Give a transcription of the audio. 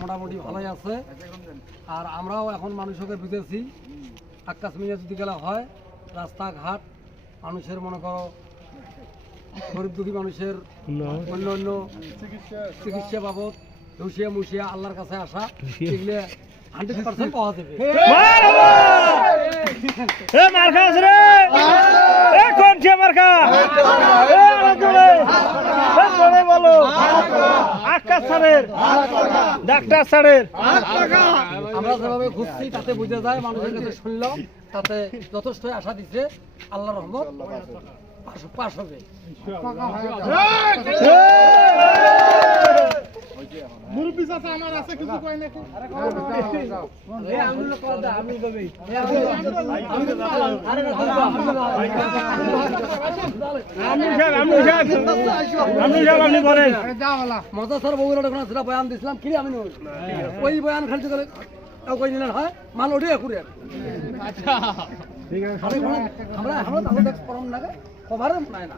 মোটামুটি ভালোই আছে। আর আমরাও এখন মানুষকে বুঝেছি আকাশ মিয়া যদি গেলা হয় রাস্তাঘাট মানুষের মনে করো গরিব দুঃখী মানুষের অন্য অন্য চিকিৎসা বাবদ হুঁশিয়া মুশিয়া আল্লাহর কাছে আসা এগুলো 100% পাওয়া যাবে। আমরা যেভাবে ঘুরছি তাতে বুঝে যায় মানুষের কাছে শুনলেও তাতে যথেষ্ট আশা দিচ্ছে আল্লাহর রহমত পাশ হবে। মুরব্বি চাচা আমার আছে কিছু কয় নাকি মজা স্যার বগুড়া যেটা বয়ান দিয়েছিলাম কি আমি ওই বয়ান খেলতে গেলে কই নিলেন হয় মাল ওঠে ঘুরে আমরা এখন তাদের কম লাগে কভারে নাই না।